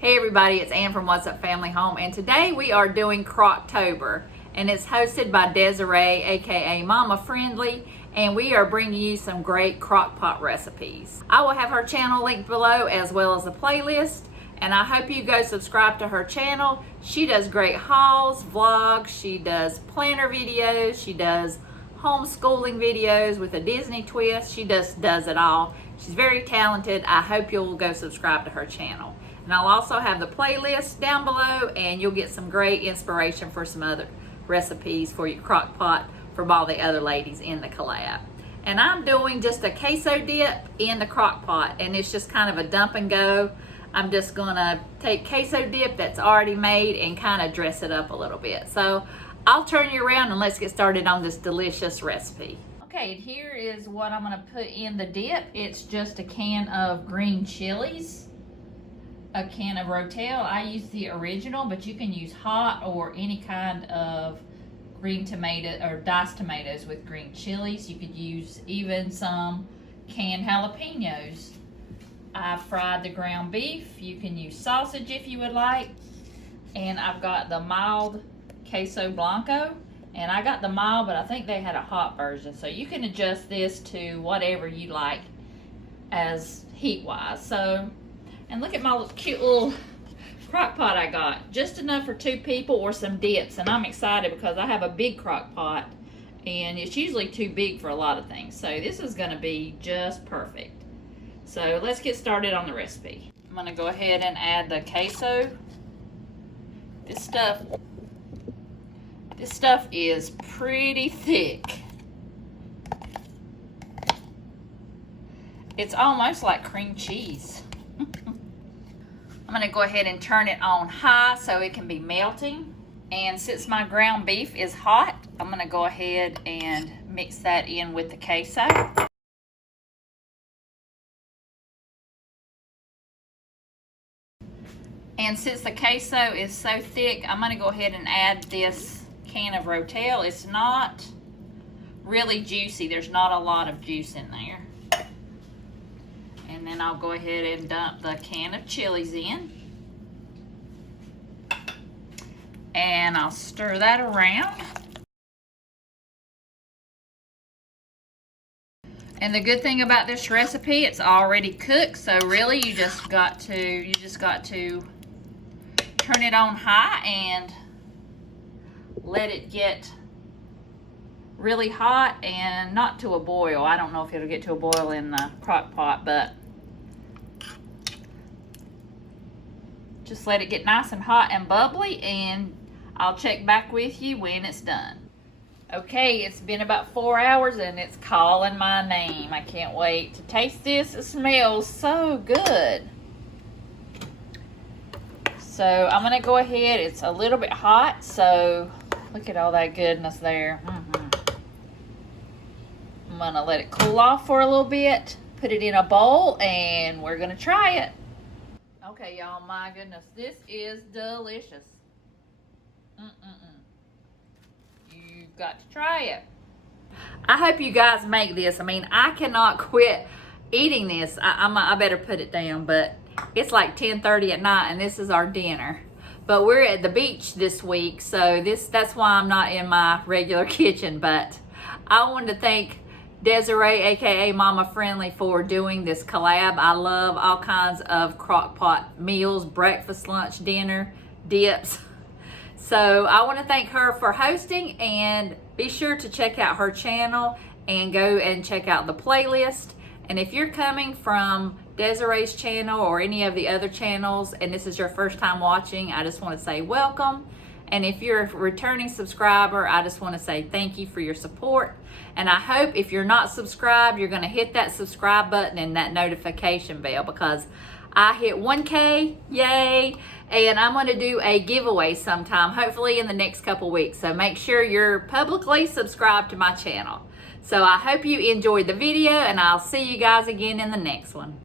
Hey everybody, it's Ann from What's Up Family Home, and today we are doing Crocktober, and it's hosted by Desiree, aka MommaFriendly, and we are bringing you some great crockpot recipes. I will have her channel linked below as well as a playlist, and I hope you go subscribe to her channel. She does great hauls, vlogs, she does planner videos, she does homeschooling videos with a Disney twist. She just does it all. She's very talented. I hope you'll go subscribe to her channel. And I'll also have the playlist down below, and you'll get some great inspiration for some other recipes for your crock pot from all the other ladies in the collab. And I'm doing just a queso dip in the crock pot, and it's just kind of a dump and go. I'm just gonna take queso dip that's already made and kind of dress it up a little bit. So I'll turn you around and let's get started on this delicious recipe. Okay, here is what I'm gonna put in the dip. It's just a can of green chilies, a can of Rotel. I use the original, but you can use hot or any kind of green tomato or diced tomatoes with green chilies. You could use even some canned jalapenos. I fried the ground beef. You can use sausage if you would like. And I've got the mild queso blanco. And I got the mild, but I think they had a hot version. So you can adjust this to whatever you like as heat-wise. So, and look at my cute little crock pot I got. Just enough for 2 people or some dips. And I'm excited because I have a big crock pot and it's usually too big for a lot of things. So this is gonna be just perfect. So let's get started on the recipe. I'm gonna go ahead and add the queso. This stuff is pretty thick. It's almost like cream cheese. I'm gonna go ahead and turn it on high so it can be melting. And since my ground beef is hot, I'm gonna go ahead and mix that in with the queso. And since the queso is so thick, I'm gonna go ahead and add this can of Rotel. It's not really juicy. There's not a lot of juice in there. And then I'll go ahead and dump the can of chilies in. And I'll stir that around. And the good thing about this recipe, it's already cooked, so really you just got to turn it on high and let it get really hot and not to a boil. I don't know if it'll get to a boil in the crock pot, but just let it get nice and hot and bubbly, and I'll check back with you when it's done. Okay, it's been about 4 hours and it's calling my name. I can't wait to taste this. It smells so good. So I'm gonna go ahead. It's a little bit hot, so look at all that goodness there. I'm gonna let it cool off for a little bit, put it in a bowl, and we're gonna try it. Okay, y'all, my goodness, this is delicious. You've got to try it. I hope you guys make this. I mean, I cannot quit eating this. I better put it down, but it's like 10:30 at night, and this is our dinner. But we're at the beach this week, so that's why I'm not in my regular kitchen. But I wanted to thank Desiree, aka MommaFriendly, for doing this collab. I love all kinds of crock pot meals, breakfast, lunch, dinner, dips. So I want to thank her for hosting, and be sure to check out her channel and go and check out the playlist. And if you're coming from Desiree's channel or any of the other channels and this is your first time watching, I just want to say welcome. And if you're a returning subscriber, I just want to say thank you for your support. And I hope if you're not subscribed, you're going to hit that subscribe button and that notification bell, because I hit 1K, yay, and I'm going to do a giveaway sometime, hopefully in the next couple weeks. So make sure you're publicly subscribed to my channel. So I hope you enjoyed the video, and I'll see you guys again in the next one.